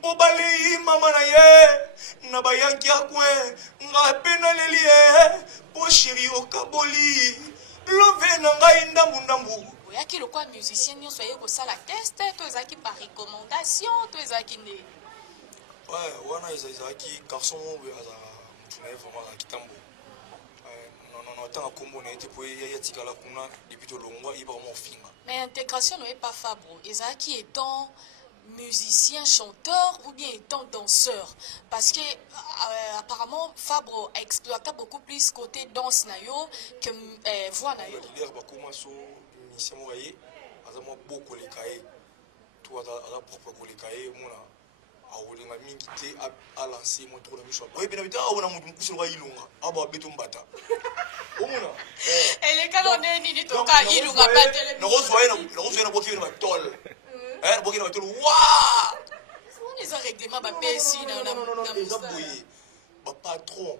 po balei mama na ye na bayanki akwe nga pena lelie po shiri okaboli love na ngai ndambu oyaki lokwa musicien nyonso aye kosala test to ezalaki par recommandation to ezalaki nde wana ezalaki garçon oyo azala mutu na ye vraiment azalaki ntambo notanga kombo na ye te po yatikala kuna depuis tolongwa ye vraiment ofinga. Mais intégration n'est pas Fabro. Ezaki étant musicien, chanteur ou bien étant danseur. Parce que apparemment Fabro exploita beaucoup plus côté danse nayo que voix nayo. Il y a beaucoup so musicien moye, azama beaucoup les cahiers. Toi à propre ko les cahiers mona aolinga mingi te a lancer mon tour de mission. Oui bien évidemment on a mutu kusi wa ilunga aba beto mbata. Omona. Elle est canonné ni toka ilunga pas tele. No zo na boki na tol. Boki na tol. Wa! On les a règlement ba pesi na non les aboyi. Ba patron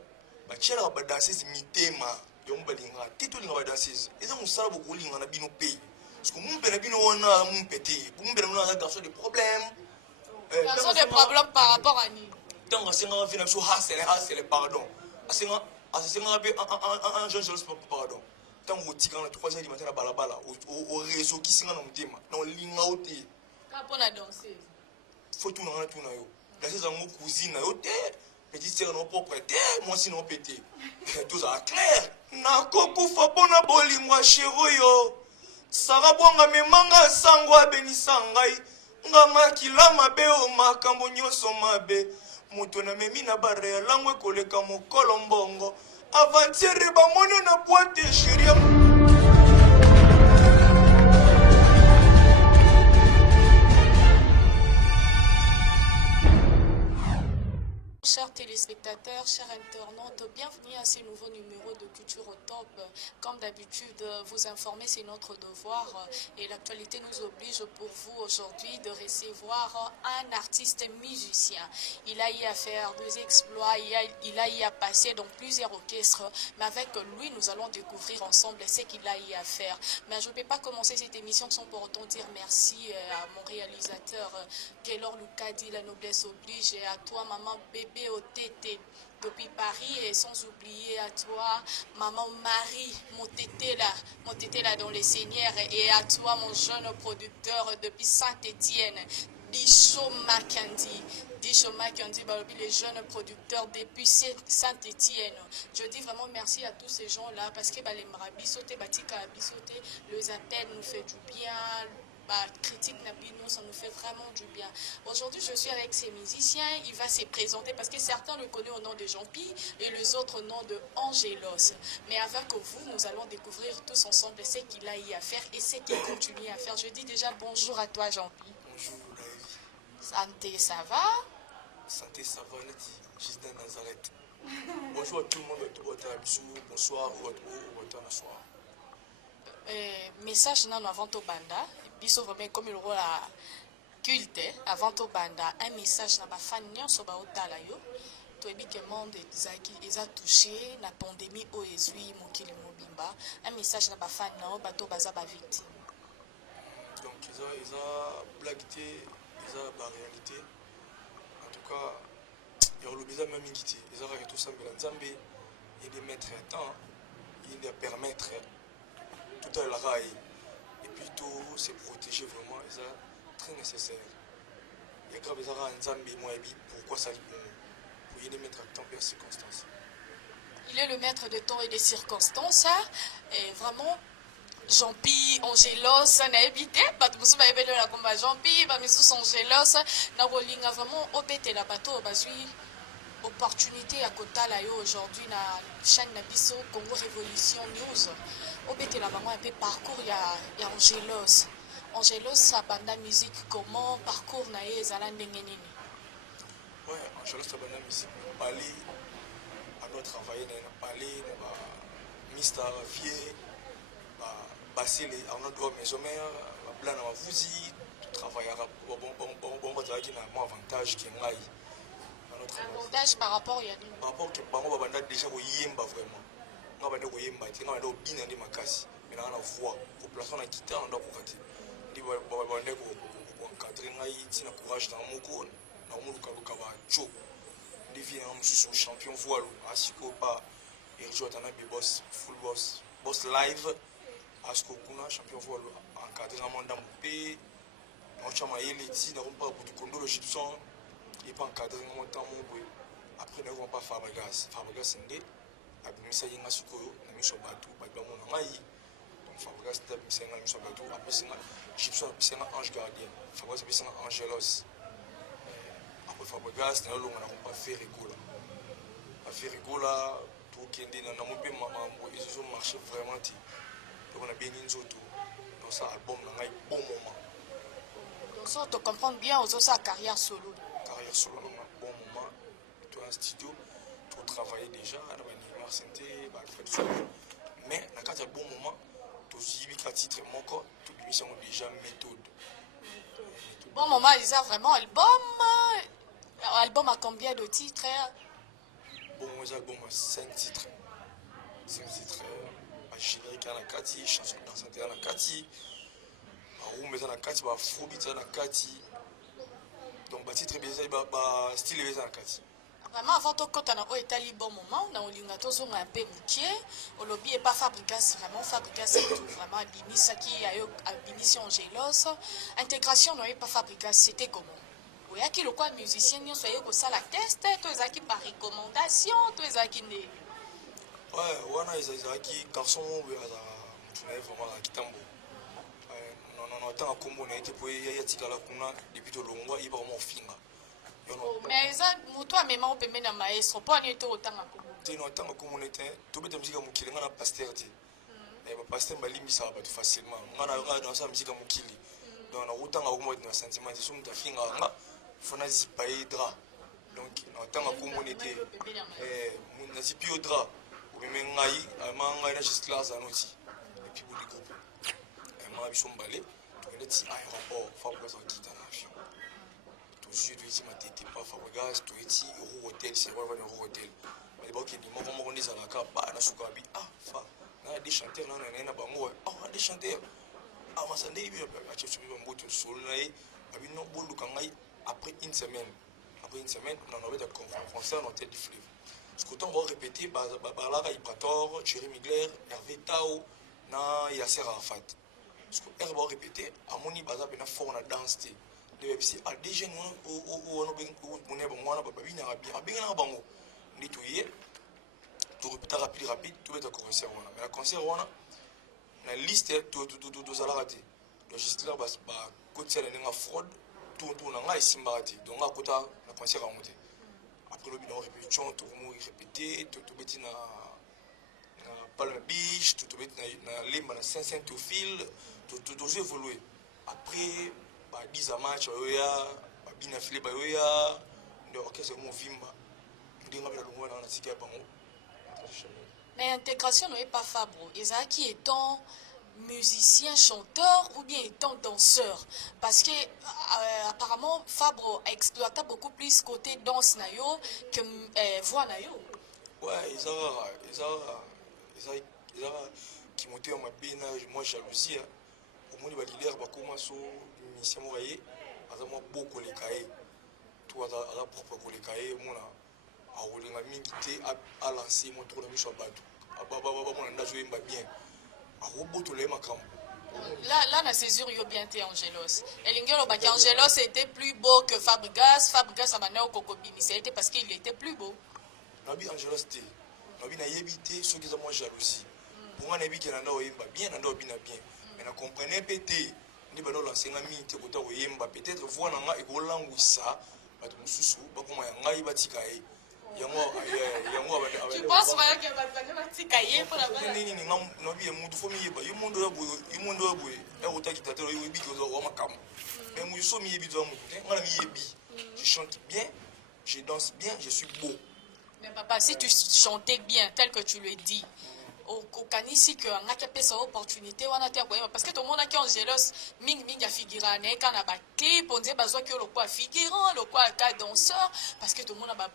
ba chela ba danseuse mitema yombalinga tito linga ba danseuse. Eza musala boko linga na bino pays. Parce que mon père bino wana mon pété. Mon père na garçon de problème. Garçon de problème par rapport à ni. Tant que c'est un film sur hasele pardon. Un jeune pardon. Tant que tu as 3h du matin à balabala au réseau qui s'est dans le thème dans linga oti. Quand on a dansé. Faut tout na yo. La saison mo cousine yo te petite sœur non propre te moi sinon pété. Tout ça clair. Na kokufa pona bolimwa shero yo. Sara bonga memanga sangwa benisangai. Nga makila mabe o makambo nyonso mabe mutu na memi na bare langwe koleka mokolo mbongo avantiere bamone na boîte chérie. Chers téléspectateurs, chers internautes, bienvenue à ce nouveau numéro de Culture au Top. Comme d'habitude, vous informer, c'est notre devoir et l'actualité nous oblige pour vous aujourd'hui de recevoir un artiste musicien. Il a eu à faire des exploits, il a eu à passer dans plusieurs orchestres, mais avec lui, nous allons découvrir ensemble ce qu'il a eu à faire. Mais je ne peux pas commencer cette émission sans pour autant dire merci à mon réalisateur, Gaylor Lucadi, la noblesse oblige, et à toi, maman bébé au tété depuis Paris, et sans oublier à toi maman Marie, mon tété là dans les Seigneurs, et à toi mon jeune producteur depuis Saint-Étienne, Disho Makandi, les jeunes producteurs depuis Saint-Étienne. Je dis vraiment merci à tous ces gens-là parce que les marabisoté, les appels nous fait du bien. Critique Nabino, ça nous fait vraiment du bien. Aujourd'hui, je suis avec ces musiciens. Il va se présenter parce que certains le connaissent au nom de Jean-Pi et les autres au nom de Angélos. Mais avec vous, nous allons découvrir tous ensemble ce qu'il a eu à faire et ce qu'il continue à faire. Je dis déjà bonjour à toi, Jean-Pi. Bonjour, Santé, ça va? Santé, ça va, juste dans Nazareth. Bonjour à tout le monde, bonsoir, bonsoir. Message non avant au banda. Biso vraiment comme il rôle à culte avant au banda. Un message na ba fan nyonso ba otala yo. To ebi que monde ezaki eza touché na pandémie o ezui mokili mobimba. Un message na ba fan na bato baza ba victime. Donc ils ont blagué, ils ont la réalité. En tout cas, il y a le besoin même d'ingité. Ils ont tout ça mais l'ensemble il est mettre un temps, il est permettre tout à la raille. Et puis tout se protéger vraiment, c'est très nécessaire. Il y a grave des Nzambi, moi, pourquoi ça pour y mettre en temps et circonstances. Il est le maître de temps et des circonstances. Et vraiment, Jean-Pi, Angélos, n'a évité. Parce que vous avez la combat Jean-Pi, mais sous Angélos, n'a vraiment opété la bateau, opportunité à Kota Layo aujourd'hui na chaîne Nabiso Congo Révolution News. Opété la maman un peu parcours il y a Angélos. Angélos sa banda musique comment parcours na ezala ndenge nini? Ouais, Angélos sa banda musique parler à notre travail na parler na Mister Vieux passer les en notre maison mère blanc na vuzi travailler bon qui na moins avantage que moi. Avantage par rapport à par rapport que bango babanda déjà koyemba vraiment nga banda koyemba te nga banda obina ndi makasi mais na voix ko placer na guitare ndo ko kati ndi babanda ko encadrer ngai tina courage dans moko na omolukaluka bajo nde vie nanga mosusu champion voile asiko pa erjo atana be boss full boss live asiko kuna champion voile encadré nga mwa ndambo mpe naotya mayele ti nakompa butu kondolo gypson epa encadré nga mwa ntan mo boye après nakompa Fabregas nde abimisaki nga sikoyo na miso ya bato bamona ngai donc Fabregas nde abimisaki nga na miso ya bato apesi nga gypson apesi nga ange gardien Fabregas apesi nga angelos après Fabregas nalolonga nakompa Ferrigola tokende na mo mpe mambo ezo marché vraiment te donc na beni nzoto dans ça album na ngai bon moment donc ça te comprendre bien aux sa carrière solo na nga bon moment to un studio to travailler déjà na Neymar Santé ba Alfred Sow mais na kati ya bon moment to jibika titre moko to bimisa ngo déjà méthode bon moment ils a vraiment album à combien de titres? Bon, moi j'ai album à 5 titres. 5 titres. Générique à la Kati, chanson dansante à la Kati, room à la Kati, afrobeat à la Kati. Donc, le titre est bien, style est à la Kati. Vraiment, avant tout, quand on a été bon moment, on a eu un peu mouqué. On l'a oublié pas Fabregas, vraiment Fabregas, c'est tout vraiment Abimisa qui a eu Abimission Angelos. Intégration, on n'a pas Fabregas, c'était comment? Oui, qui le quoi musicien, nous soyons pour ça la test, tous les qui par recommandation, tous les qui ne. Ouais, wana ezaki garçon oyo aza vraiment akitambo. Non, tant kombo na été pour ya tikala kuna depuis to longwa iba mo finga. Mais ça moto a même pe mena maestro pour ani to autant kombo. Tino tant kombo nete to beta musique mukili ngana pasteur te. Et ba pasteur balimisa ba facilement. Ngana dans sa musique mukili. Donc na autant kombo na sentiment de sum ta finga nga fona zipaye dra. Donc na tant kombo nete na zipi dra. Mais ngai amanga na juste classe anoti et puis pour les groupes ma biso mbalé to le ti aéroport Fabregas en quitte en avion to je lui dis ma tête pas Fabregas to eti euro hotel c'est vraiment euro hotel mais bon qui dit mo ndisa na ka ba na suka bi fa na des chanteurs na bango des chanteurs ma sandé bi a chefu mboto solo na abi no bolu kangai après une semaine on en avait des concerts dans Tête du Fleuve. Ce qu'on va répéter, Balara Ibrator, Thierry Migler, Hervé Tao, na Yasser Arafat. Ce qu'on va répéter, à mon niveau, il y a fort na danse. Les webs à des jeunes où on a bien babina bien bien bango. Nettoyer, tout répéter rapide, tout être concert on a. Mais la concert on a la liste tout ça la raté. Le juste là côté ça n'a fraude, tout na ngai simbarati. Donc à côté la concert a monté. Après le bilan répétition, tout le monde répété, tout bêti na Palm Beach, tout bêti na Limba na Saint-Théophile, tout évolué. Après 10 matchs oya, bina filé ba oya, donc orchestre mo vimba. Ndinga bela longwa na sika bango. Mais intégration n'est pas Fabro. Isaki étant musicien, chanteur ou bien étant danseur, parce que apparemment Fabro exploita beaucoup plus côté danse nayo que voix nayo. Ouais, ils ont qui montaient en ma bina, moi jalousie. Au moins les leaders bah comment so musicien moyen, parce que moi beaucoup les cahiers, toi à la propre les cahiers, moi a roulé ma mingité à lancer mon tour de mission bateau. Mon anda joué bien. Là, la césure yo bien été Angelos. Elingelo Baki Angelos était plus beau que Fabregas. Fabregas a mané au Kokobini. C'était parce qu'il était plus beau. Nabi Angelos té. Nabi na yebité ceux qui ont moins jalousie. Pour moi nabi qui nanda oyemba bien nanda obina bien. Mais na comprenez pété. Ni bano lancer ngami té kota oyemba peut-être voix nanga e go langwisa. Bato mususu bakoma ngai batika e. Tu penses vraiment qu'il va faire un petit cahier pour la base? Je chante bien, je danse bien, je suis beau. Mais papa, si tu chantais bien, tel que tu le dis, au Kanisi, que on a capé cette opportunité, on a été parce que tout le monde a qui est Angelos, ming a figurant, quand on a clip, on dit besoin que le quoi figurant, le quoi cas danseur, parce que tout le monde a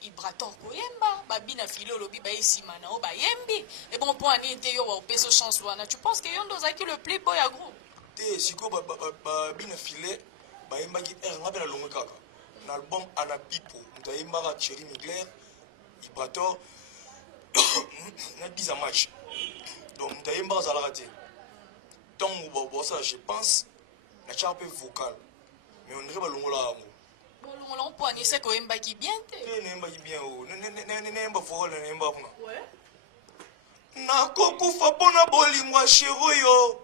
Ibrator koyemba, babina filo lobi ba ici mana o ba yembi. Et bon pour ani te yo wa peso chance wana. Tu penses que yondo zaki le plus beau ya groupe? Te siko babina filé ba yemba ki ngapela longo kaka. l'album Anapipo mutayembaka Thierry Mugler Ibrator na 10 match donc mutayembaka zalaka te ntango bosala je pense na tia mpe vocal mais on dirait balongola yango bolongola mpo anise koyembaki bien te nayembaki bien o nayemba vocal nayemba kuna nakokufa mpona bolingo sheri oyo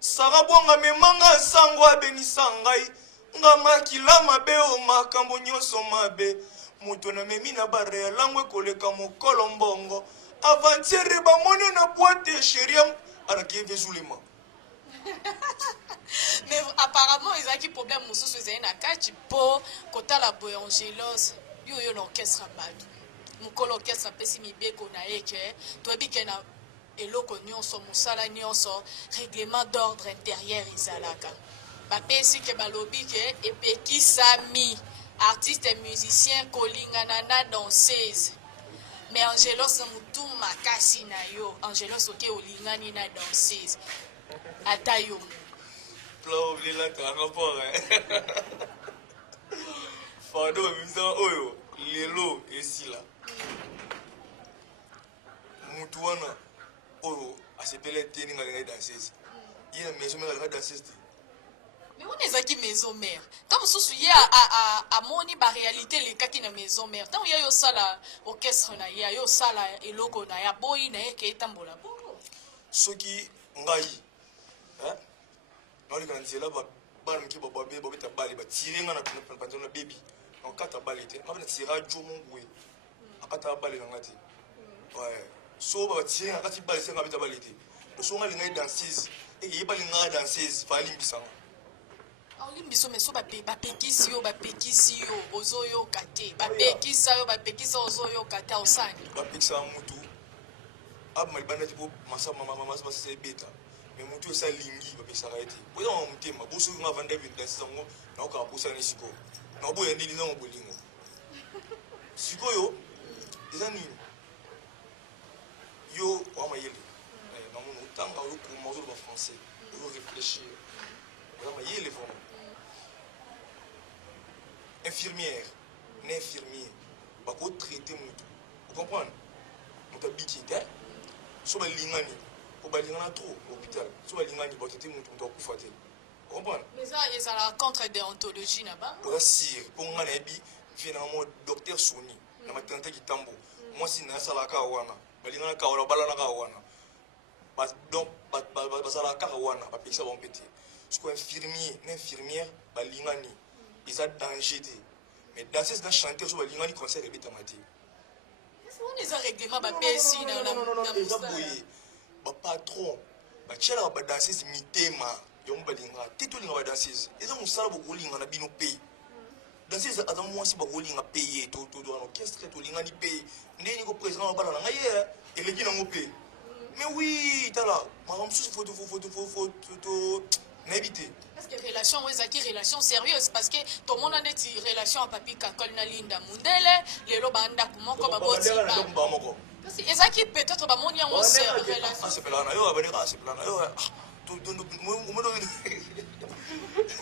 saka bwanga memanga sango abenisa ngai nga makila mabe o makambo nyonso mabe moto namemi na barealango ekoleka mokolo mbongo avantiere bamoni na boite sheriam anakieve ezulema. Mais apparemment ezalaki problème mosusu ezali na kati mpo kotala boye Angelos yo l'orchestre bato mokolo orchestre apesi mibeko na ye ke toyebi ke na eloko nyonso mosala nyonso règlement d'ordre intérieur ezalaka bapesi ke balobi ke epekisami artiste et musicien kolingana na danseuse mais Angelos na mutu makasi na yo Angelos oke olingani na danseuse ata yo Là, il a un rapport. Pardon, mais oyo, lelo ici là. Mutuana, oyo, a se pele teni nga danseuse. Il y a une maison mère nga danseuse. Mais on est qui maison mère. Tant que sous y a moni ba réalité les cas qui na maison mère. Tant y a yo sala orchestre na ya yo sala eloko na ya boy na ke etambola bo. Soki ngai, hein? On quand c'est là bas qui va boire boire ta balle va tirer nga na pantalon na baby en quatre balles te ma tira jo mon boui en quatre balles na ngati ouais so ba tirer en quatre balles c'est nga bita balle te le so nga linga danseuse et y ba linga danseuse va limbisanga Olimbiso mais so ba pekisi yo ozoyo kate ba pekisa yo ba pekisa ozoyo kate osani ba pekisa mutu ab malibanda tipo masa mama c'est beta mais mutu esa lingi bapesaka ete oza mwa motema bosoki nga vanda danse yango naokaka posana sikoyo naoboya ndeni nango bolingo sikoyo eza nini yo oa mayele namono otanga olokoma ozoloba français ozoréfléchir oza mayele vraiment infirmière na infirmier bakotraite mutu ocomprendre moto abiki te so balingani po balingana trop l'hôpital so balingani batete mutu akufa te comprendre mais ça ezala contre déontologie na ba oza sire mpo nga nayebi finalement docteur Soni na maternité kitambo mwasi nasalaka wana balinganaka wana balanaka wana donc bazalaka kaka wana bapekisa bango mpe te siko infirmier na infirmière balingani eza danger te mais danseuse na chanteur so balingani concert ebetama te on eza règlement bapesi na eza boye bapatron batielaka badanseuse mitema yango balingaka te tolinga badanseuse eza mosala bokolinga na bino mpe danseuse aza mwasi bakolinga mpe ye tozwa na orchestre tolingani mpe ndeni ko président babala na ngai ye eleki nango mpe mais oui tala makambo mosusu foto nayebi te parce que relation oyo ezalaki relation sérieuse parce que tomona neti relation ya papi kakol na linda mundele lelo bandako moko babotiba moko kasi ezalaki peut-être bamoni yango relation asepelaka na yo abaneka asepelaka na yo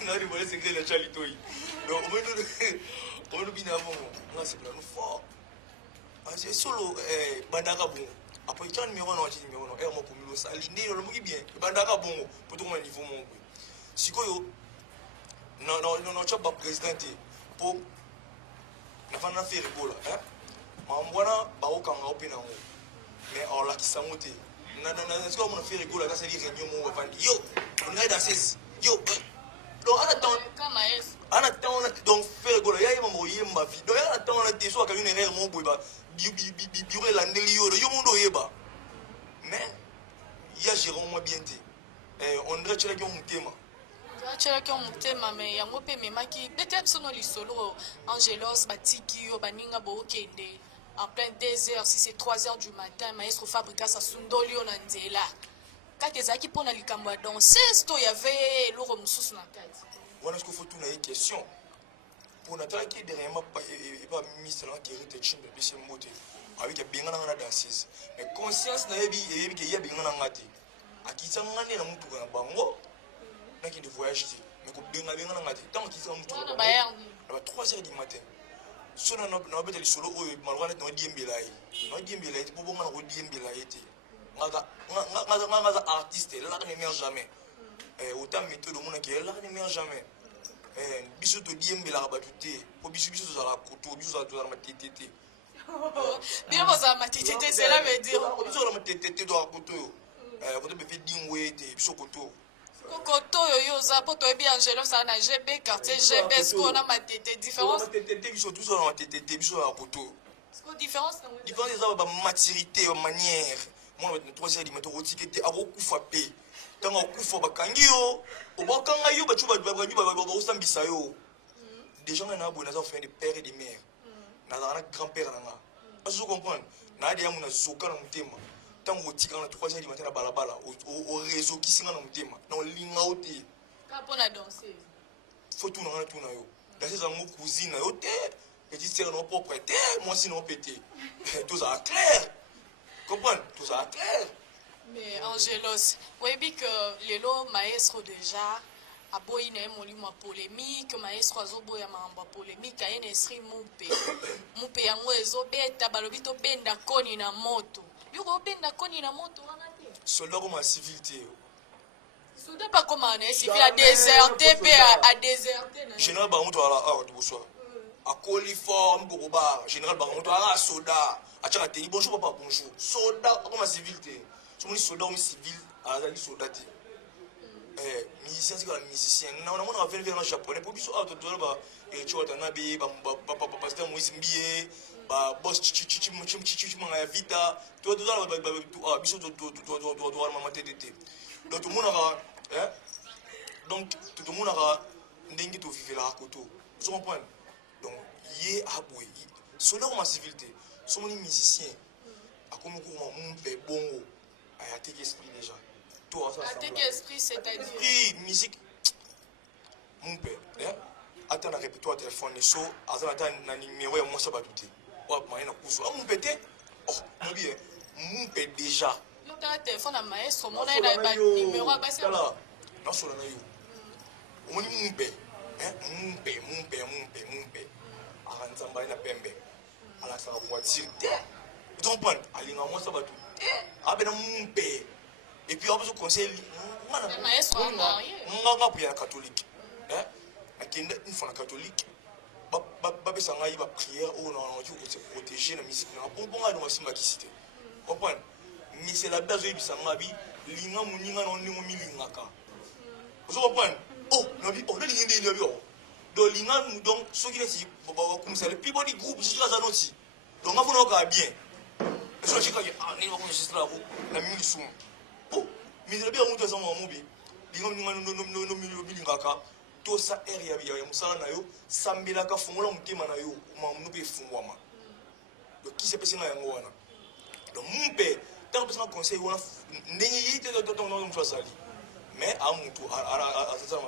nani boye secret na chali toyi donc omeno bina bongo nga asepelaka no fort solo bandaka bongo après tya numéro na wachi numéro na ere moko milo sali nde olomoki bien bandaka bongo po tokoma niveau moko boye sikoyo notya baprésident te mpo nafanda na fe rigola mambo wana bakokanga o mpe nango mais aolakisa yango te sikoyo mona fe rigola kasali réunion moko bavandi yo olingai danseuse yo donc ana ntango wana donc fe rigola yayeba moko oyemba vi donc yana ntango wana te so akangi na erreur moko boye biro elandeli yo yo mondo oyeba mais ya géron mwa bien te on dirait tyelaki yo motema atyelaki yo motema me yango mpe ememaki peut-être sono lisolo Angelos batiki yo baninga bookende en plein 2 heures si c'est 3 heures du matin maestro Fabrikas asundoli yo na nzela kaka ezalaki mpona likambo ya danseuse to yave eloko mosusu na kati wana siko fo tuna ye question mpo natalaki dernièrement epa ministre nanga kerite chimbe bise mbote awiki abengana nga na danseuse mais conscience nayebi ke ye abengana nga te akitisa nga nde na mutuka na bango nakende voyage te mais benga benga na ngati tant qu'ils sont Wana bayardi. à 3h du matin. Si on a pas de solo, malgré nous diembelaï. Nous diembelaï, pour bon on diembelaï. Ngaza artiste, là ne meurt jamais. Autant méthode au monde qui est là ne meurt jamais. Biso to diembela batute, pour biso biso za la couteau, biso za la matete. Bien vous avez matité, cela veut dire. Biso za la matete do la couteau. Vous devez faire dingwe te biso couteau. Koto yo za poto ebi Angelo ça na GB quartier GB ce qu'on a matité différence. Matete biso tous za la matete biso la couteau. Ce qu'on différence dans Différence za ba maturité, ba manière. Moi na 3h du matin otikete akokufa pe. Tanga okufa bakangi yo, obakanga yo bachu ba osambisa yo. Des gens na abona za faire des pères et des mères. Na za grand-père nanga. Vous comprenez? Na dia muna zoka na mutema. Tango otika na 3h du matin na balabala au réseau qui singa na mutema. Na olinga oti. Ka pona danser. Faut tout na yo. Danser za mo cousine yo te. Petit sœur non propre te, moi sinon pété. Tout ça clair. Comprendre? Tout ça clair. Mais Angelos, oui, que Lelo maestro déjà a boy na molimo polémique, maestro azobo ya mamba polémique a un esprit mupe yango ezobeta balobi to benda koni na moto. Yuko benda koni na moto wana te. Soldat comme la civilité. Soldat pas comme un civil a déserté pe a déserté. Général Bamuto à la horde bonsoir. A coliforme Boba, général Bamuto à la soda. A tchakate bonjour papa bonjour. Soldat comme la civilité. Somo ni soldat ou civil azali soldat te. Musicien c'est comme musicien. Na on a fait un japonais pour biso auto to ba echo watanabe ba pasteur Moïse Mbie ba boss chichi manga vita to ba biso to mama tete. Donc tout le monde a donc tout le monde a ndenge to vivre la koto. Vous comprenez? Donc yé aboué. Soldat ou civilité. Somo ni musicien. Akomo ko mon pe bongo. Il y a tes esprits déjà. Toi, ça. Tes esprits, c'est-à-dire. Oui, musique. Mon père. Attends, la répétition téléphone. So, attends, na numéro et moi ça va douter. Ouais, moi il a cousu. Ah, mon père. Oh, mon bien. Mon père déjà. Non, t'as un téléphone à maestro. Mon a un numéro à passer. Là, non, sur la naïo. On dit mon père. Mon père. Aranzamba na pembe. Ala sa voiture. Tu comprends? Ali na moi ça va douter. Ah ben mon père. Et puis on peut se conseiller on catholique. Une fois catholique. Baba sanga iba prière ou non tu se protéger la musique na bon na simba kisite. Comprendre? Mais c'est la base de sanga bi linga muninga no ndimo milingaka. Vous comprenez? Oh, nabi oh le linga nabi oh. Do linga donc ce qui est baba comme ça le plus bon groupe c'est ça aussi. Donc on va faire bien. Je suis là, je suis là, la musique. Oh, mais je vais bien monter ça, mon mobile. Tout ça, il y a Sambela ka fongola mutema na yo, mamu be fungwama. Donc qui s'est passé na yango wana. Donc mon père, tant que ça conseil wana ndenge yite dans mfasali. Mais à mutu à ça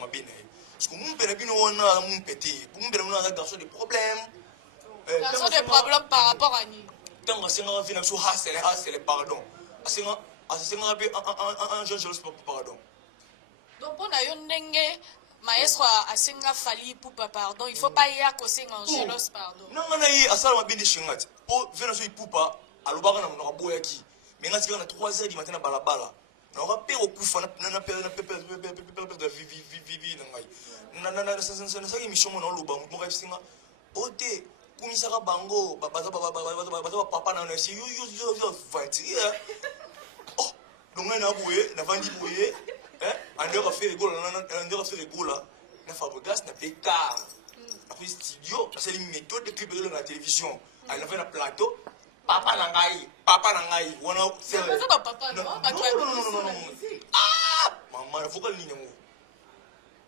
ma bine. Parce que mon père bino wana mon pété, mon père wana garçon des problèmes. Garçon des problèmes par rapport à ni. Tant que c'est un film sur hasele pardon. C'est un jeune pardon. Donc on a eu ndenge maestro a senga fali pour pardon, il faut pas y avoir senga Angelos pardon. Non na yi asala mabindi shingati. Po vena so ipupa alobaka na mnoka boyaki. Mais ngati kana 3h du matin na balabala. Na ka pe okufa na pe vivi na ngai. Na sa émission na loba mo ka singa. Ote kumisaka bango baza papa na nesi yo vanti. Oh, donc na boye na vandi boye. Ande ka faire rigolo na Fabregas na pétard. Après studio, c'est une méthode de clip de la télévision. Elle a fait un plateau. Papa nangai. Wana c'est pas papa non. Non. Ah, maman, faut qu'elle n'y ait.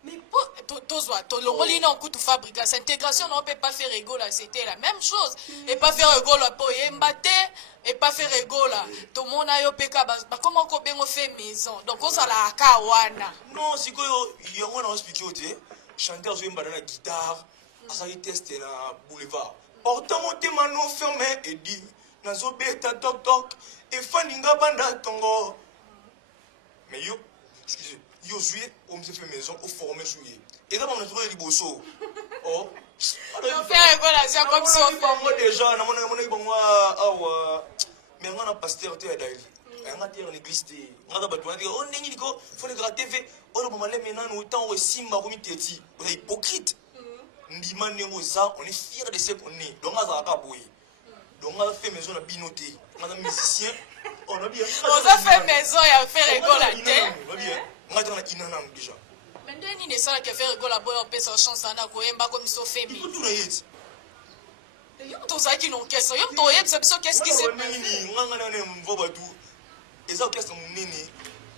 Mais pour toi, l'ongoli n'a pas de fabrique. Cette intégration on peut pas faire rigolo, c'était la même chose. Et pas faire rigolo pour yembate et pas faire rigolo. Tout le monde a eu peka comment on fait maison. Donc on s'en la kawana. Non, c'est que y a on a expliqué au chanteur jouer la guitare, ça y tester na boulevard. Pourtant mon thème non fermé et dit nazo beta toc toc et faninga banda tongo. Mais yo, excusez, yo joué on me fait maison au formé joué et là on a trouvé les bossos oh on fait rigolo ça comme ça moi déjà na mon awa mais on a pasteur te daily on a dit en église on a battu on dit on n'est ni ko faut le gratter TV on le moment maintenant nous temps au simba comme teti on est hypocrite ndima nengo ça on est fier de ce qu'on est donc on a pas boy donc on a fait maison à binoté on a musicien on a bien on a fait maison et a fait rigolo la terre on a dit inanam déjà mais ndeni ne sala que faire rigolo la boy on peut sa chance na ko yemba comme so femi tout na yet yo to za ki non question yo to yet c'est ça qu'est-ce qui s'est passé nganga na mvo batu eza orchestre munene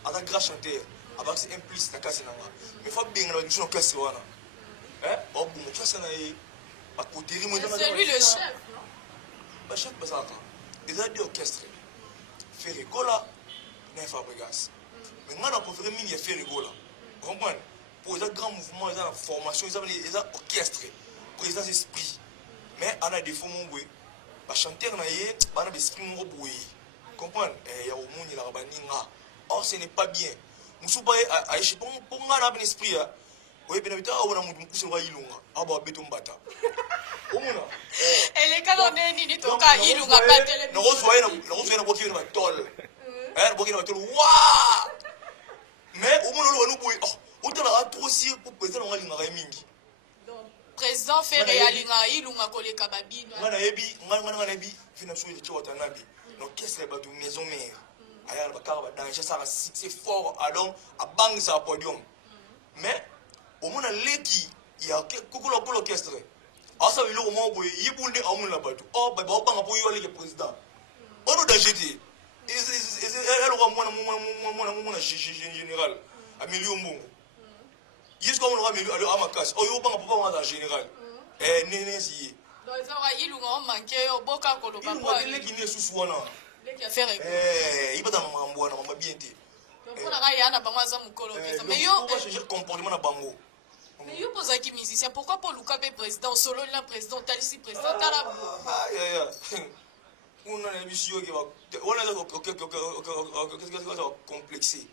ata grand chanteur avec c'est implice na kasi na nga mais faut bien na mission orchestre wana bon bon ça na e ba koteri mo c'est lui le chef non ba chef ba ça eza deux orchestres faire rigola na Fabregas mais moi na préféré mingi faire rigola comprendre pour les grands mouvements ils ont la formation ils ont orchestre présence esprit mais on a des défauts mon boy ba chanteur na ye ba na esprit mon boy comprendre ya au monde la baninga or ce n'est pas bien musuba aishi pour ngana ba esprit ya oui bien évidemment on a mutu kusho wa ilunga aba beto mbata omona ele kana neni ni toka ilunga batele na rozo na boki na tol boki na tol wa mais omona lo no boy autant la trop si pour président on linga mingi président fait réalinga ilunga koleka babino ngana yebi fina so de chota nabi donc qu'est-ce que ba du maison mère aya ba ka ba danger ça c'est fort alors à bang ça podium mais omona leki ya kokolo orchestre asa bilo mo boy yibunde amuna batu ba banga po yo le président ono dajeti elle va moi général à million mbongo yes comme on va milieu à ma casse oh yo banga po en général nene si donc ça va ilunga on manque yo boka ko lo ba il leki ne susu wana leki affaire ibata mambo wana mama bien te donc on a ya na bango za mukolo mais yo on va changer comportement na bango. Mais yo posaki musicien pourquoi pas Luka be président solo la président talisi président tala on a émission qui va on a complexé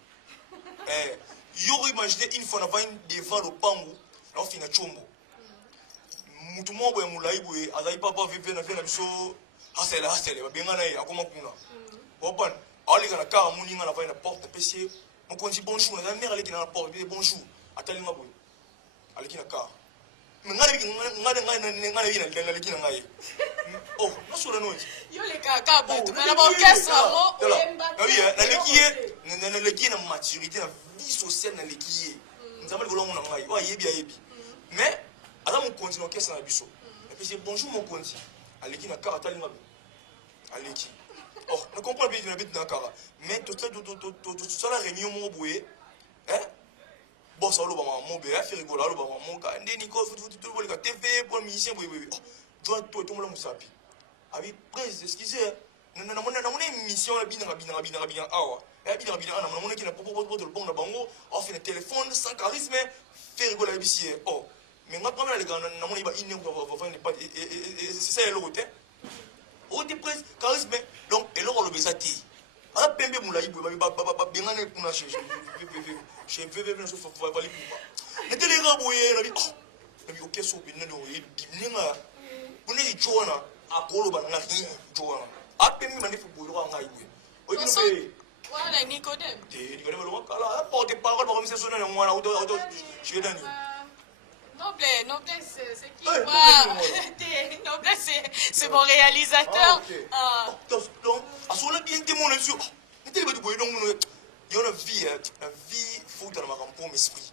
yo imaginer une fois on va devant le pango on finit à chombo mutu mo boye mulai boye azai papa vive na biso hasela ba benga na ye akoma kuna opan ali kana ka muninga na va na porte PC on continue bonjour na mère ali na porte bonjour atali ma boye alikina ka ngale ngai oh no sura no yo le kaka butu na ba orchestre mo na lekiye na lekiye na maturité na vie sociale na lekiye nzamba le kolongo na ngai wa yebi mais adam on continue orchestre na biso et puis c'est bonjour mon konti alikina ka atali ngabe aliki oh ne comprends bien na bit na kara mais tout ça la réunion mo boye bon ça loba mon bé a fait rigoler loba mon ka ndeni ko tout le TV pour musicien boy doit tout le monde musapi abi presse excusez na mon émission la bina awa bina na mon qui na popo de bon na bango on fait le téléphone sans charisme fait rigoler ici oh mais moi prendre les gars na mon iba ine va pas c'est ça le côté au de presse charisme donc et le besati ala pembe mulai boy ba bengane kuna chez VV na so fa vali kuba ne tele ga boye na bi ok so bi na do yi dimninga bune yi jona akolo ba na jona a pembe mane fu boyo nga yi o yi be wala Nicodème Nicodème lo kala porte parole ba comme c'est sonné ngwana auto chez Dani Noblesse, c'est qui Noblesse, c'est mon réalisateur. Donc, à son avis, il y a des gens qui ont une vie faut dans ma campagne esprit.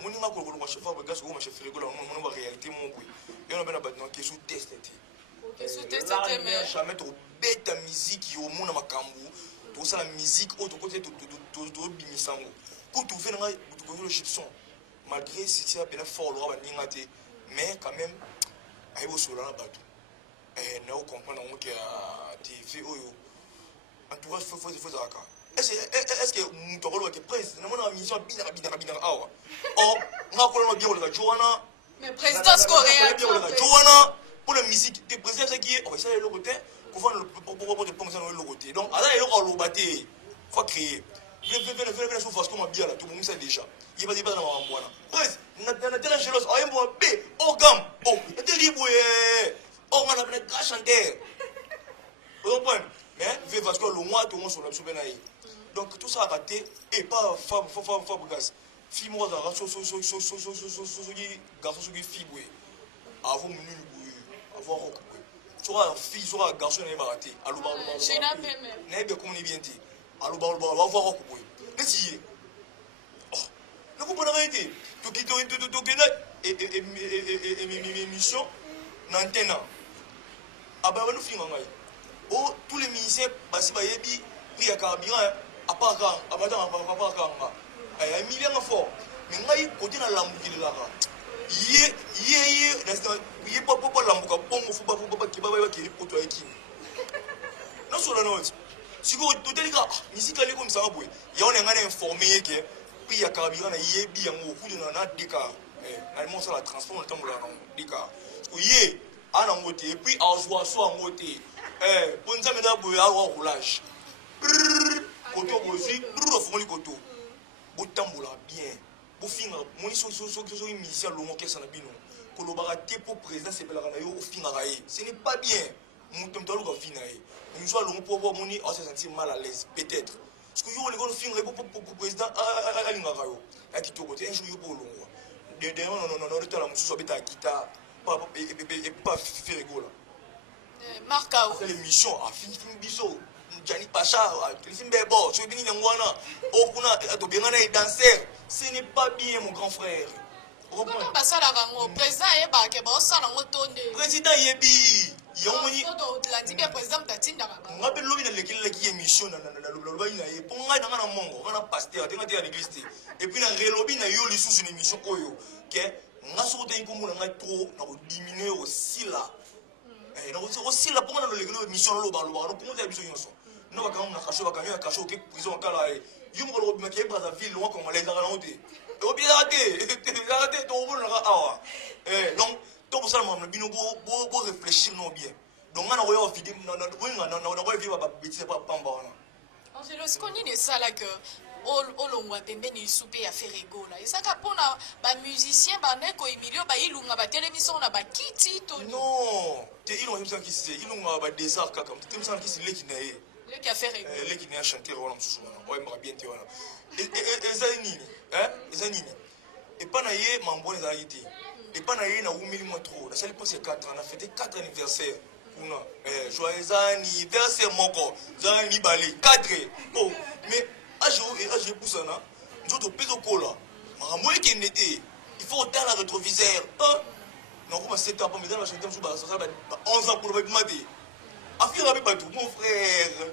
Mon ima ko ko chef Fabregas ko ma chef rigolo mon réalité mon boy. Il y a ben ba qui sous test mais jamais trop bête musique yo mon makambu. Tout ça la musique autre côté tout bimisango. Pour tout faire na ko le chipson. Malgré si c'est bien fort le roi ningate mais quand même ayo sur la bateau na o comprendre que TV oyo en tout cas faut ça est-ce que nous t'avons que président na mona mission bina awa oh nga ko bien le Joana mais président coréen Joana pour la musique des présidents c'est qui on essaie le côté pour voir le pour ça le côté donc ala le ko lo baté faut créer Venez souffrir comme un bien là, tout le monde sait déjà. Il va dire pas dans la moine. Bref, n'a tellement jealous, ah, il m'a bé, oh, gamme, oh, il était libre, oh, on a plein de chanter. Vous comprenez? Mais, parce que le mois, tout le monde sur la souvenaille. Donc, tout ça a raté, et pas Fabregas. Fille, moi, garçon, fille, avant mon avant rock. Tu vois, fille, tu vois, garçon, il va rater. Allô, Je n'ai pas même. N'est pas comme on est bien dit. Allô, va voir rock. Essayez. Oh, ne comprenez pas été. Et mission, n'antenne. Ah ben, nous finissons. Oh, tous les musiciens, parce que yebi, pris à carburant, à part quand, à part quand, un million de fois. Mais moi, côté dans l'ambouille de la rare. Yé, papa l'ambouka, bon, faut pas qui va qui est pour toi et qui. Non, sur la note. Si vous tout les gars, ici, quand les comme ça, il y a un informé qui pris à carburant, yebi, en coup de nana, décar. Allemand, ça la transforme le temps de la décar. Oui, en angoté, et puis en joie, soit en moté. Pour nous amener à un roulage. Koto aussi, refondre le koto. Botambola bien. Pour finir, mon mission mission l'homme qui est sans abîme. Collaborateur pour président c'est la ranayo au final. Ce n'est pas bien. Mon temps de le final. Une fois l'homme pour voir mon on se sentir mal à l'aise peut-être. Parce que yo les gars finir pour président à l'ingarayo. À qui tout côté un jour pour l'homme. Non retour la musu habite à guitare pas faire rigolo. Marca après l'émission a fini biso Gianni Pacha Téléfilm Bebo tu es bien ngwana okuna to bien na danser ce n'est pas bien mon grand frère. Comment ça la rango président et ba ke ba ça na ngotonde président yebi yomoni la dit que président tatinda ba ngabe lobi na lekile ki émission na loba ina ye ponga na mongo kana pasteur tenga te à l'église et puis na relobi na yo lisusu na émission oyo ke ngaso te nkomuna ngai trop na diminuer aussi là. Aussi la pompe dans le mission là bas là comment ça mission yoso non va quand on a caché va quand on a caché au prison kala yo mo lo bi ma Brazzaville loin comme les dans honte et bien arrêté to on là ah donc tout pour ça moi bino bo réfléchir non bien donc on a voyé vidéo non vivre ba bêtise pas pamba on se le connait de ça là que olongwa pembeni lisupe ya feregola ezaka mpona bamusicien baneko emilio bailunga batelemiso na bakiti to non te ilunga msakisi ilunga badesart kaka te msakisi leki na ye leki ya feregola leki na ya chanter wana msusu wana oye maka bien te wana eza nini epa na ye mambona ezalaki te epa na ye na umeli mwa trop nasali mposa 4 ans na fete 4 anniversaire kuna joyeux anniversaire moko za mibale 4 oh mais age poussana nzoto peso kola makambo ekende te il faut otala la rétroviseur nakoma 7 ans mais dans la chanté mosusu basala 11 ans pour babima te afira mpe bato mon frère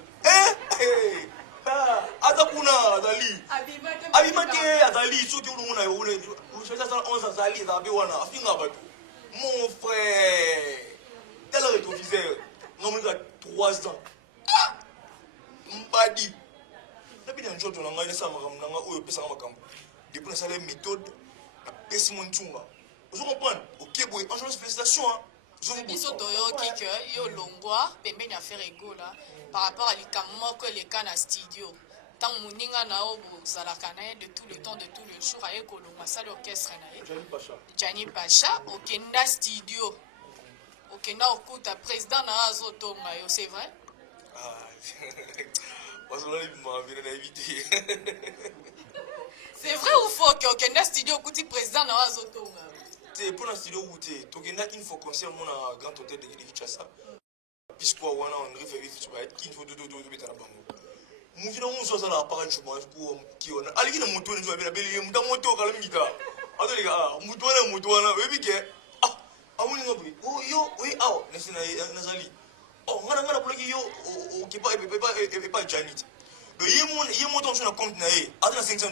aza kuna azali abima te azali soki olongo na yo 11 azali ezala mpe wana afinga bato mon frère tala rétroviseur ngamonika 3 ans mbadi nabi na njoto na ngai nasala makambo na ngai oyo opesanga makambo depuis nasala méthode napesi mo ntunga ozo comprendre okeboye angelos félicitation biso toyoki ke yo longwa pembeni ya feregola par rapport à likambo moko eleka na studio ntango moninga na yo bozalaka na ye de tout le temps de tout le jour aye kolongwa asali orchestre na ye Gianni Pacha okenda studio okenda okuta président na yo azotonga yo c'est vrai c'est vrai ou faux que okenda studio okuti président na yo azotonga pour la studio où tu es, une fois concert mon grand hôtel de Kinshasa. Puisque on a un référé tu vas être qui faut de mettre la banque. Mon vieux on soit là appareil je mange pour qui on a. Allez na moto nous va belle mu da moto kala mita. Ado les gars, moto na webi ke ah amuni ngabri. Oh yo oui ah nazali. Oh ngana pour yo qui pas Janit. Le yemo ton sur la compte na e, à $500.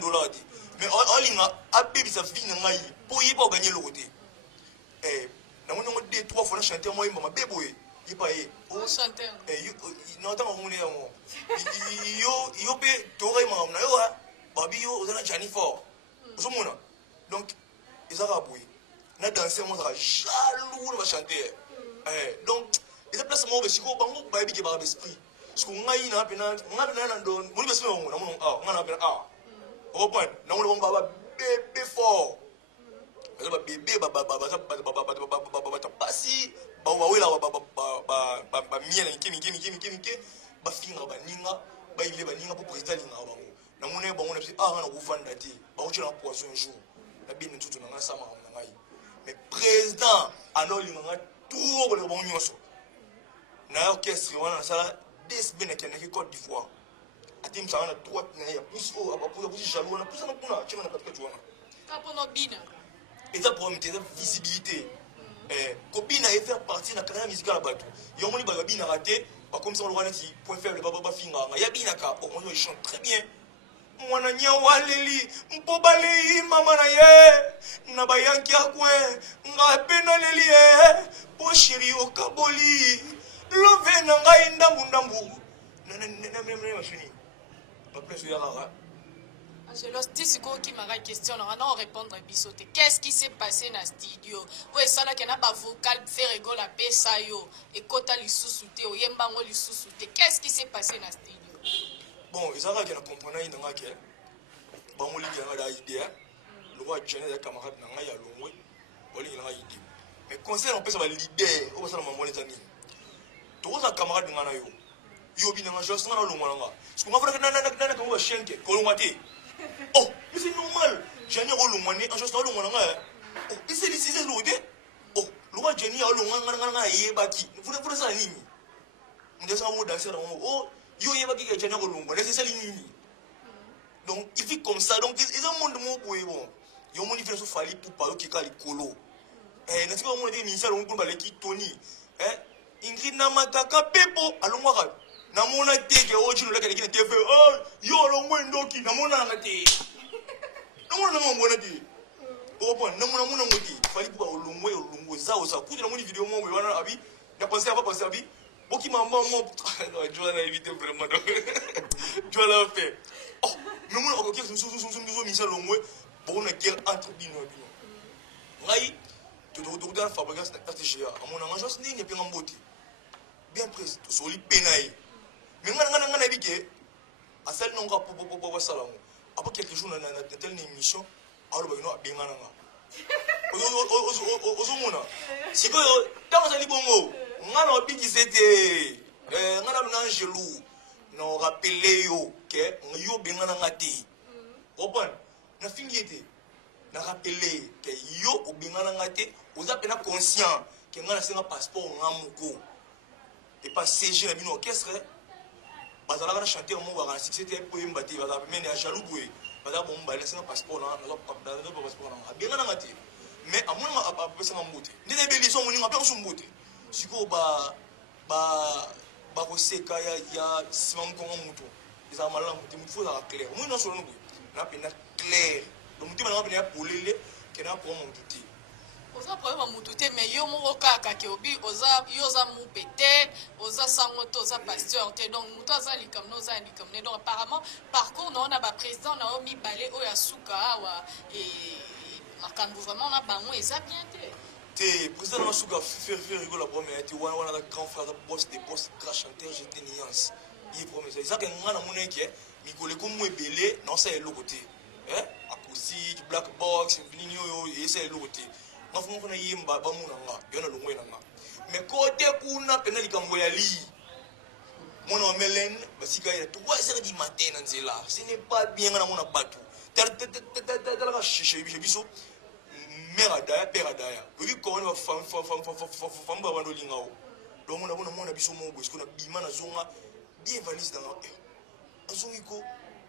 Mais en ligne a baby sa vie na ngai pour y pas gagner le côté. Na mon 2-3 fois chanter moi mama beboye y pas e o chanter non tant on est yo be tore mama na yo babi yo ozana Johnny fort so mona donc ils araboué na danser moi ça jaloux na chanter donc ils place moi aussi ko bango baby ke ba esprit parce que ngai na pena na don moni besi no na mono ah ngana pena ah au point na mono baba bébé fort ba bébé ba pasi ba wawela ba miela kimi ba finga ba ninga ba ile ba ninga pour président linga ba na mono ba ngona bisi ah ngana kuvanda ti ba uchina poison un jour na bini tutu na sama na ngai mais président anolinga tout ko le bon nyoso na orchestre wana sala des bene kene ki Côte d'Ivoire atim sa wana droite na ya plus o abapuza kusi jaloux na pusa na kuna chima na katika wana kapono bina et ça pour mettre visibilité kobina et faire partie de la carrière musicale bato yomoni ba bina raté pas comme ça on le ti point faible ba finga ya bina ka oh moi je chante très bien mwana nyawaleli mpobale mama na ye na bayanki akwe nga pena leli e po chéri okaboli love na ngai ndambu na machine pas plus ya rara Angelos, tisiko qui m'a question, on va répondre à bisoté. Qu'est-ce qui s'est passé dans le studio? Oui, ça là, qu'il n'y a pas vocal, faire rigolo à Pessayo, et kota li sous-souté, ou yembango li sous-souté. Qu'est-ce qui s'est passé dans le studio? Bon, ils ont compris qu'il y a un peu. Bon, il y a une idée. Le roi Jeanne et camarades n'ont pas eu l'idée. Mais concernant l'idée, on va se demander les années. Tous les camarades n'ont pas eu. Ils ont bien mangé, ils ont bien mangé. Ce qu'on va faire, c'est que nous allons oh, mais c'est normal. Jenny a eu l'idée, un jour, c'est l'idée. Oh, et c'est l'idée. Oh, le roi Jenny a eu l'idée. Vous ne voulez pas ça, Nini. On dit ça, on danse. Oh, il y a des gens qui ont eu l'idée. C'est ça, Nini. Donc, il fait comme ça. Donc, ils ont monde de bon. Ils ont fait ce fali pour parler qui est le colo. Eh, n'est-ce pas, on a dit, ministère, on a dit, Tony. Eh, Ingrid Namataka, Pepo, allons voir. Namona teke ochi nolaka lekine tefe oh yo lo mwendoki namona ngati namona ngomona ti opo namona ngoti fali kwa olungwe zao za kuti namoni video mo wana abi na penser abi boki mama mo Joana éviter vraiment donc Joana fait oh namona okoki sum misa longwe bona guerre entre bino ngai to dans fabrication stratégie amona ngajos nini pe ngamboti bien près to soli penai. Mais ngana bike asal nonga popo salamu après quelques jours na telle émission alors ba no bengana nga ozomona sikoyo tango sali bongo ngana biki c'était ngana na Angelou no rappeler yo que yo bengana ngati open na fingiete na rappeler que yo bengana ngati oza pena conscient que ngana senga passeport ngamuko et pas CG na bino orchestre bazala kana chanter mo ba succès te po mbati ba mais ne jaloux boy ba da bon ba laisser un passeport na ba passeport na bien na ngati mais amuna ba pesa mbuti ndine be liso muni ngapela so mbuti siko ba ko seka ya simam ko mutu isa mala mutu mutu la clair mo no so no boy na pena clair do mutu na pena polele kena ko mo mutu oza problème mututé mais yo moko kaka ke obi oza yoza mupete oza sangoto oza pasteur te donc mutu aza likamne oza likamne donc apparemment parcours na ona ba président na omi balé oyo asuka awa et makambo vraiment na bango eza bien te président na suka faire rigolo la première te wana na grand frère boss des boss grand chanteur j'étais nuance il promet ça que ngana moneke mikole ko mo ebele na ça eloko te acoustique black box vinyo yo esa eloko te mafungu na yimba bamuna nga yona longwe na nga mais côté kuna pena likambo ya li mona melen basika ya 3h du matin na nzela ce n'est pas bien na mona batu tala ka shishe biso mera daya pera daya oui ko na fam ba bando lingao donc mona biso mo bosko na bima na zonga bien valise dans azongi ko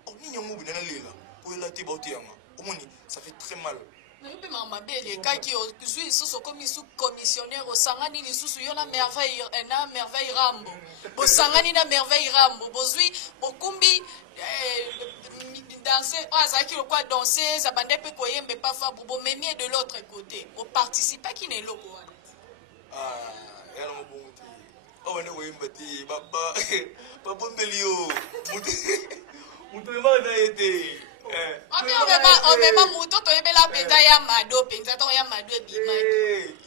oh ni nyamu bina na lela ko la te bauti yanga omoni ça fait très mal. Mais maman belle kaki ozui susu komi sous commissionnaire osangani ni susu yo na merveille rambo osangani na merveille rambo bozui bokumbi danser azaki quoi danser ça bande pe koyembe pas fa bo memie de l'autre côté o participer qui ne loko wana yana mo bonti o ne woyemba ti baba bombelio mutu ma na ete on même muto to yebela peta ya mado penza to ya mado ebima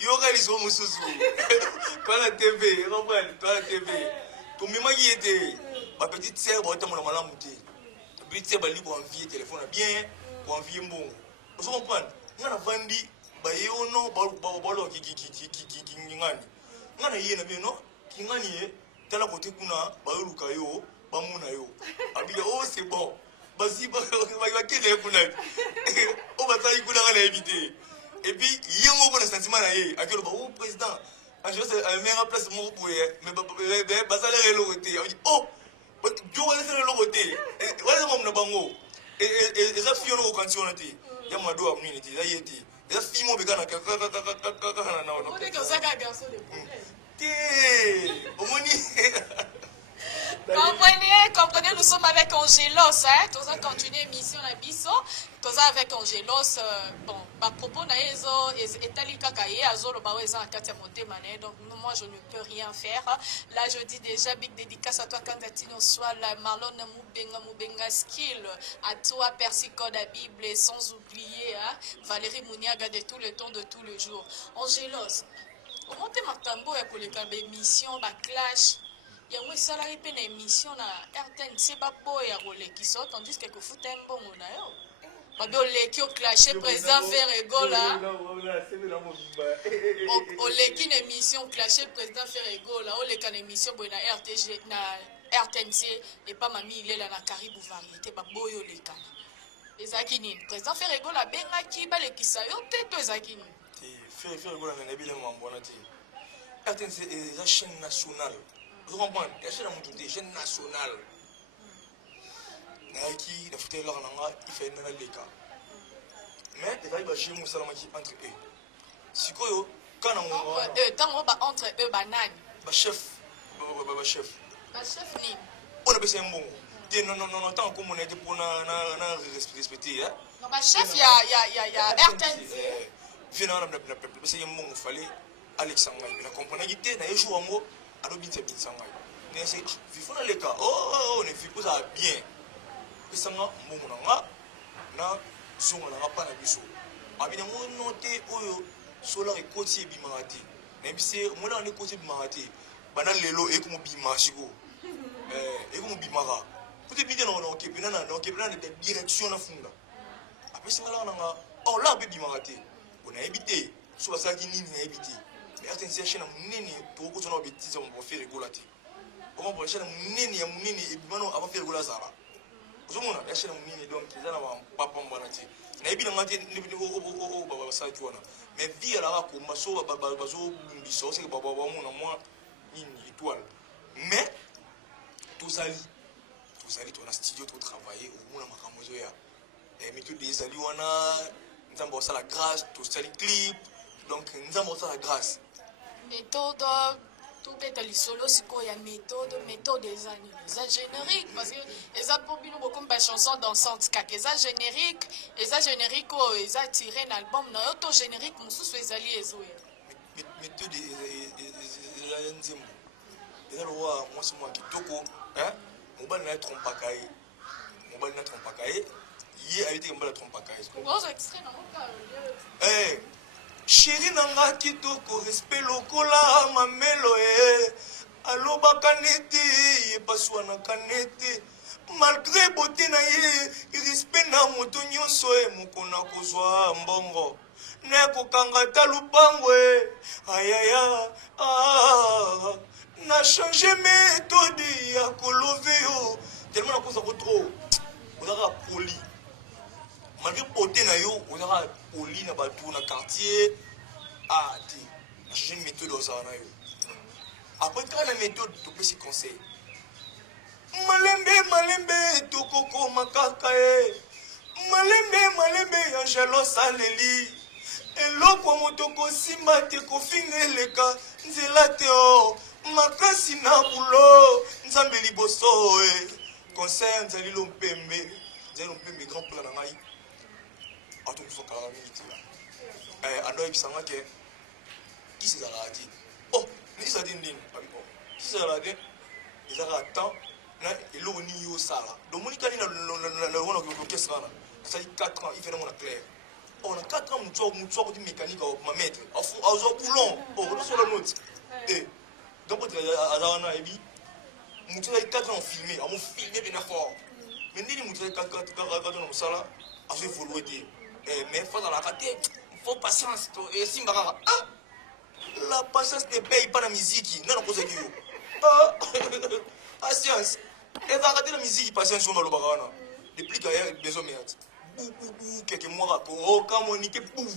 yo kali so mususu toi la TV robert toi la TV to mema yete ma petite sœur ba otamo na malamu te petite sœur ba li ko envier téléphone bien ko envier mbongo vous comprenez ngana vandi ba yono ba lo ki ngani ngana yena bino kingani ye tala côté kuna ba yuluka yo ba muna yo abiya oh c'est bon basi ba kele kuna o ba tayi kuna ngana éviter et puis yemo ko na sentiment na ye akelo ba oh président je sais un meilleur place mon pour mais ba ça le côté oh jo wala se le côté wala mo na bango et ça fio no kanti onati ya mado amnini ti ya yeti ya fimo be kana ka na on est comme ça qu'un garçon de problème comprenez, nous sommes avec Angelos, hein, tous a continué mission à Bisso, tous avec Angelos, bon, à propos naezo etalika kaye azolo ba weza akati monte mané, donc moi je ne peux rien faire. Là je dis déjà big dédicace à toi Kandatino soit la Marlon Mubenga skill, à toi Percy Code à Bible et sans oublier hein, Valérie Mouniaga de tout le temps de tous les jours. Angelos, au monte matambo ya koleka be mission ba clash. Il y a un salarié qui a une émission na RTNC baboya kolekisa tandis que futa mbongo na yo. Babe oleki o clasher président Ferrego là. Oleki une émission clasher président Ferrego là, oleka une émission boy na RTG na RTNC et pas mami il est là na Caribou variété baboyo leka. Ezaki nini? Président Ferrego la bengaki balekisa yo te to ezaki nini? Ferrego na nabile mambona ti. RTNC est la chaîne nationale. Vous comprenez? Il y a une chaîne nationale. Il a fait il fait un léka. Mais il va chez Moussa entre eux. Si quand on entre eux, banane. Chef. Chef ni. On a besoin de bon. Non, tant qu'on est pour respecter. Non, chef, il y a RTNC. Finalement, il fallait Alexandre. Il a compris qu'il y a un jour. Alors bien c'est bien ça mais c'est vivre dans les cas oh on est vivre ça bien et ça nga monanga na zonga na pas na biso abina mo noté oyo sola e côté bimati même si mo na ne côté bimati bana lelo e ko mo bimashiko e ko mo bimara côté bien non OK bina na OK bina de direction na funda après ça nga nga oh là be bimati on a évité so ça qui ni na évité mais RTNC chaîne munene to ko tona bêtise on va faire rigolati on va chaîne munene ya munene et bimano aba faire rigola sala ozomona ya chaîne munene donc ezana ba papa mbanati na ebi na ngati ni o baba sa tuana mais via la ko maso bazo biso c'est que baba mona moi une étoile mais tout ça tu as studio to travailler au mona makamozo ya et mais tout des ali wana nzambo ça la grâce tout ça les clips donc nzambo ça la grâce méthode tout peut aller solo siko ya méthode des années ça générique parce que les a pour bino beaucoup de chansons dansantes kaka ça générique oh ça tiré un album na auto générique mususu ezali ezoya méthode la nzembo eza lowa mwasi mwa kitoko hein mobali na trompaka ye ye ayete mbala trompaka ye gros extrait na moka chéri nanga kitoko respect lokola mamelo alobaka nete epasuanaka nete malgré beauté na ye respect na moto nyonso moko na kozwa mbongo nekokanga ta lupango ayaya na change méthode ya kolove yo tellement nakoza ko trop ozaka poli malgré beauté na yo ozaka poli na bato na quartier te na change une méthode ozala na yo après kaka na méthode topesi conseil malembe tokokoma kaka malembe ya jalo saleli eloko moto kosimba te kofinga eleka nzela te makasi na bulo nzambe liboso conseil nzali lompembe grand père na ngai atomifokaka mingi te ando yebisanga ke kisi ezalaka te nisa te ndeni kisi ezalaka te ezalaka temps na eloko nini yo osala domonikani na wana okesa wana asali 4 ans ifena mona clair na 4 ans mutu akoti mécanique mametre azwa boulon osola note donc aza wana ayebi moto ezali 4 ans filmé amo filmé pena fort mais ndeni moto ezali 4 ans na mosala azo évolue te mais fazalaka te faut patience esimba kaka la patience ne paye pas la musique nana kozaki yo patience ezalaka te na musique patience oyo nalobaka wana depuis kaya besoin merde bububu keke mwaka kokamoni te bouf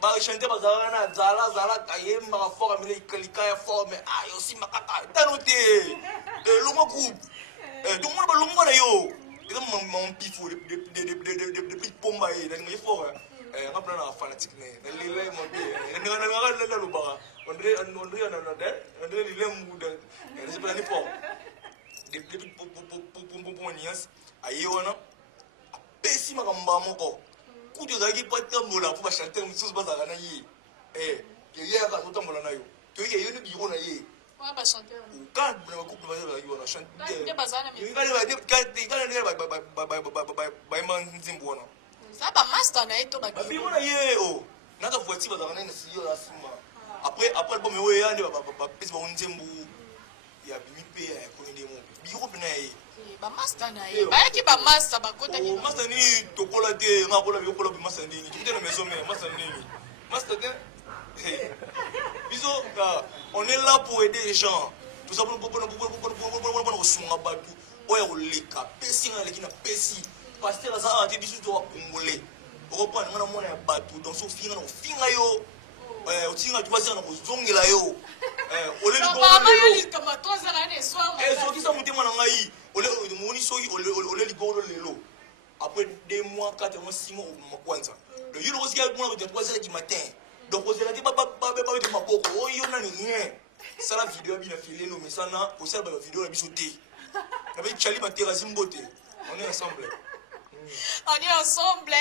bachante bazalaka na zala kayembaka fort amile likaya fort mais yosimbaka kaka tano te longwa groupe tomona balongwa na yo eza mampifo depuis pomba ye nalingaye fort nga mpona na fanatique na ye nalela mabe nalobaka ondre lilembu nasepelani fort depuis pomba niance aye wana apesi makambo moko kutu ezalaki po atambola mpo bachanteur mosusu bazalaka na ye yeyaka azotambola na yo toyeke yo nde biro na ye kana na bakouple bazalaki wana bayemba nzimbo wana babiro na ye naka voiture bazalaka naye na siyo ya nsima après album oyo eya nde bapesi bango nzembo ya bimi mpe yakoni nde mo biro mpe na ye master nini tokola te nga kola biokola bi master nini tukute na maison mère master nini master te biso on est là pour aider les gens tout ça pour kosunga batu oya koleka pesi nga leki na pesi pasteur azala te biso to congolais okoprendre nga na mwana ya batu donc so finga na kofinga yo otinga troisième na kozongela yo sokisa motema na ngai omoni soki ole ligoro lelo après 2 mois 4 mois 6 mois makwanza le yo lokosiki mona kote 3 heures du matin donc ozela te babete maboko oyo nani rien sala video ya bina fileno mesana osala bavideo na biso te nabai chali baterasi mbote on est ensemble. On est ensemble,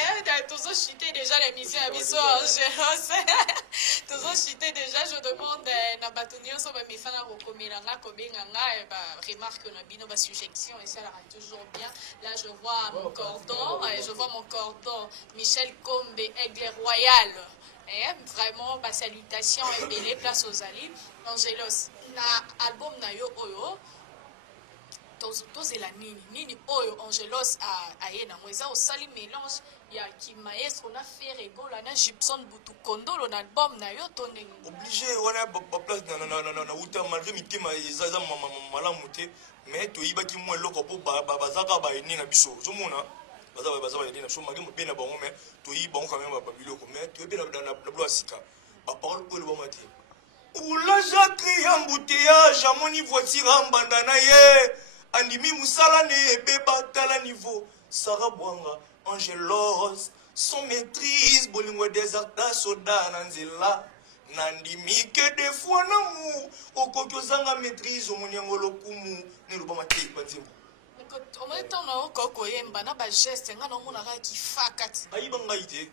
tous chuté déjà l'émission à Bisso Angélos. Tous chuté déjà, je demande Nabatunio sur mes fans à Rokomilanga, Kobenganga, remarque on a bien ma suggestion et ça ira toujours bien. Là, je vois mon cordon, Michel Combe, Aigle Royal. Vraiment, salutations et belle place aux alliés. Angélos, na album na yo oyo. Tozela nini oyo Angelos aye na mweza osali mélange ya ki maestro na Ferrego la na Gibson Butu Kondolo na album na yo to ndenge obligé wana ba place na uta malgré mitema eza malamu te mais toyibaki mwa eloko po bazaka baeni na biso ozomona baza baeni na biso malgré mobe na bango mais toyiba bango quand même babiloko mais toyebi na blo ya sika baparole oyo elobama te oula jacques ya mbuteyage amoni voiture ambanda na ye andimi musala ne ebeba tala niveau Sarah Bwanga Angelos son maîtrise bolingo desarta soda na nzela nandimi ke des fois namu okoki ozanga maîtrise omoniango lokumu ne lobama te banzembo omoni ntango na okoko koyemba na bageste nga naomonaka kifaka ti ayiba ngai te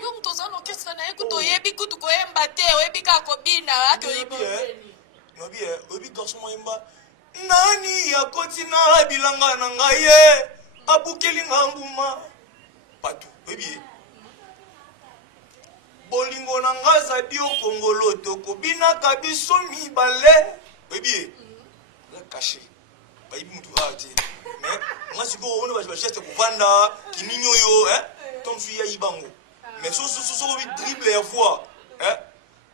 yo moto oza na orchestre na ye kutu oyebi kutu koyemba te oyebi kaka kobina ake oyebi oyebi garçon moyemba nani yakoti na bilanga na ngai ye abukeli nga mbuma patu oyebi bolingo na nga zadi okongolo tokobinaka biso mibale oyebi la caché bayibi mutu te mais nga sikoyo ona bageste kovanda kinini oyo tomsu yayibango mais sokobi dribble ya fois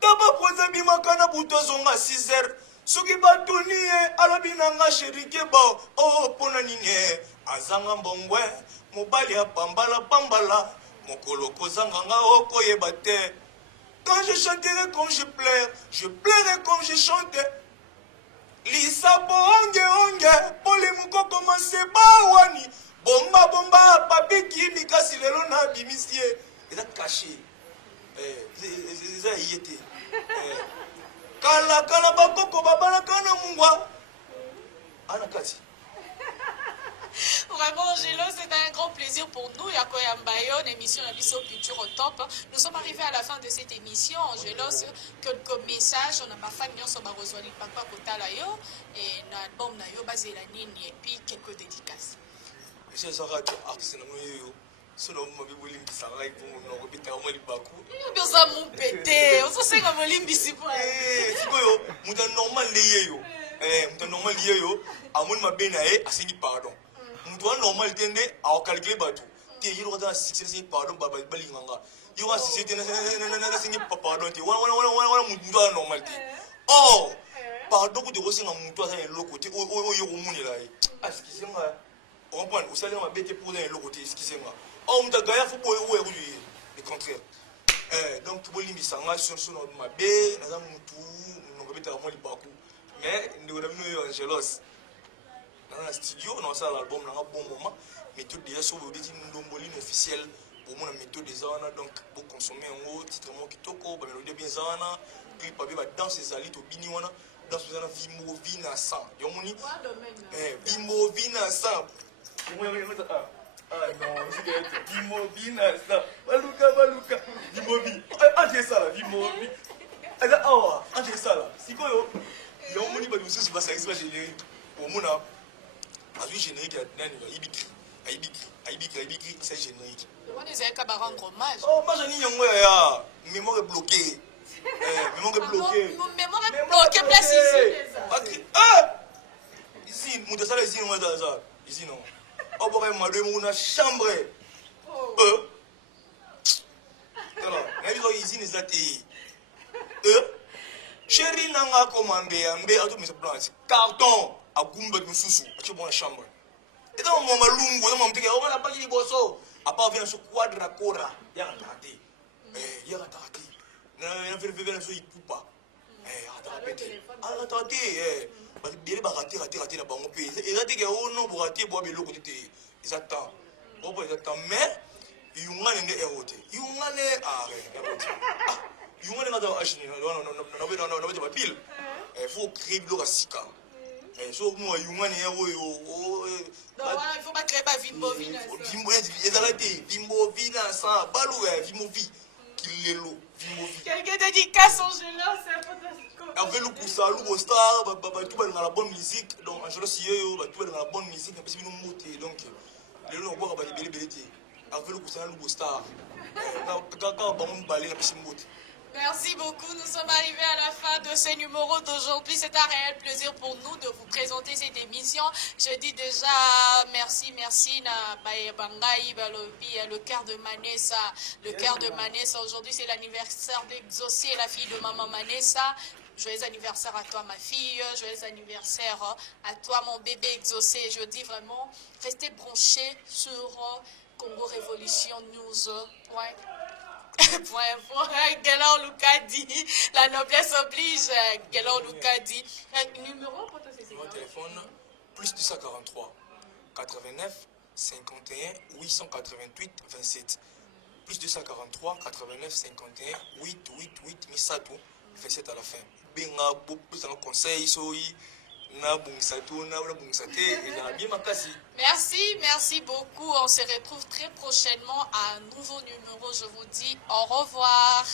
taba poza bimaka na butu ozonga 6 heures soki batuni ye alobi na nga sherike ba mpona nini azanga mbongwe mobali ya pambala mokolo kozanga nga okoyeba te quand je chanterai comme je pleurai comme je chante lisabo onge pole mukoko maseba wani bomba papiki mikasi lelo na bimisie eza caché eza ye te kala bakoko babalaka na mungwa ana kati. Vraiment, Angelo, c'est un grand plaisir pour nous. Yakoyambayo, une émission Abisso Culture au top. Nous sommes arrivés à la fin de cette émission. Angelo, quelques messages. On n'a pas fait de nous rejoindre Papa Kotalayo et l'album Nayo basé la nini et puis quelques dédicaces. C'est ça, artiste Nayo. Solo mabibulim bisarai pour nous répéter au moins baku. Bien ça mon pété. On se sait comme limbi si quoi. Sikoyo, muta normal lié yo. mutu normal ye yo amoni mabe na ye asengi pardon mutu wa normal te nde aocalcule bato te ye lokota na succès asengi pardon balinganga ye wa succès te nasengi pardon te wana mutu wa normal te or pardon kutu kosenga mutu aza na eloko te oyo komonela ye askisenga ocomprendre osalinga mabe te mpo na eloko te eskisenga or mutu agaya fo boye oyo kutu ye le contraire donc tobolimbisanga so na mabe naza mutu nokobetaka mwa libaku mais ndeko na bino oyo angelos naza na studio naosala album nanga bon moment méthode déjà so bobeti ndombolini officiel bomona méthode eza wana donc boconsome yango titre moko kitoko bamélodie bien eza wana clip abe badanse ezali tobini wana danse eza na vimbo vi na 100 yomoni vimbo vi na 100 Vimobina, ça. Baluka. Vimobi. Anje sala, Vimobi. Eza awa, anje sala. Sikoyo. Yo moni ba biso ba sa express générique. Au mona. Azui générique ya nani ba ibiki, c'est générique. On les a qu'à rendre hommage. Oh, moi j'en ai yango ya. Mémoire bloquée. Mémoire bloquée. Mémoire bloquée place ici. Ici, muta sala ici no za. Ici non. Obore madame una chambre. Alors, nabizo izini zati. Chéri nanga komambe ambe ato mise plante. Carton agumba mususu acho bona chambre. Et donc mon malungu na mamteke o na paki liboso. Apa vient sur quadra cora. Ya raté. Ya raté. Na vérifier so ipupa. Raté. Bele ba raté na bango pe. Ezati ke ono bo raté bo beloko te. Exactement. Bon, exactement. Mais, il y a un éroté. Il y a un éroté. Il y a un éroté. Il faut créer de l'orasika. Il faut créer de l'orasika. Il faut pas créer de Vimbovina. Vimbovina, ça. Balou, Vimovi. Kilelo. Vimovi. Quelqu'un dédicace Angela, c'est fantastique. Avec le Koussa, le Star, tout va dans la bonne musique. Donc, Angela, si tout va dans la bonne musique, parce que nous montons. Donc, les gens vont avoir des belles avec le Koussa, le Star. Merci beaucoup. Nous sommes arrivés à la fin de ce numéro d'aujourd'hui. C'est un réel plaisir pour nous de vous présenter cette émission. Je dis déjà merci na Bangaï, le cœur de Manessa. Le cœur de Manessa. Aujourd'hui, c'est l'anniversaire d'Exaucé, la fille de maman Manessa. Joyeux anniversaire à toi ma fille, joyeux anniversaire à toi mon bébé Exaucé. Je dis vraiment, restez branchés sur Congo Révolution News. Ouais. Gelor Lucadi, la noblesse oblige. Gelor Lucadi. Numéro pour mon téléphone, plus 243 89 51 888 27. Plus 243 89 51 888 Misato 27 à la fin. Benga beaucoup de conseils soyi na bungsato na bungsate et bien makasi. Merci beaucoup. On se retrouve très prochainement à un nouveau numéro. Je vous dis au revoir.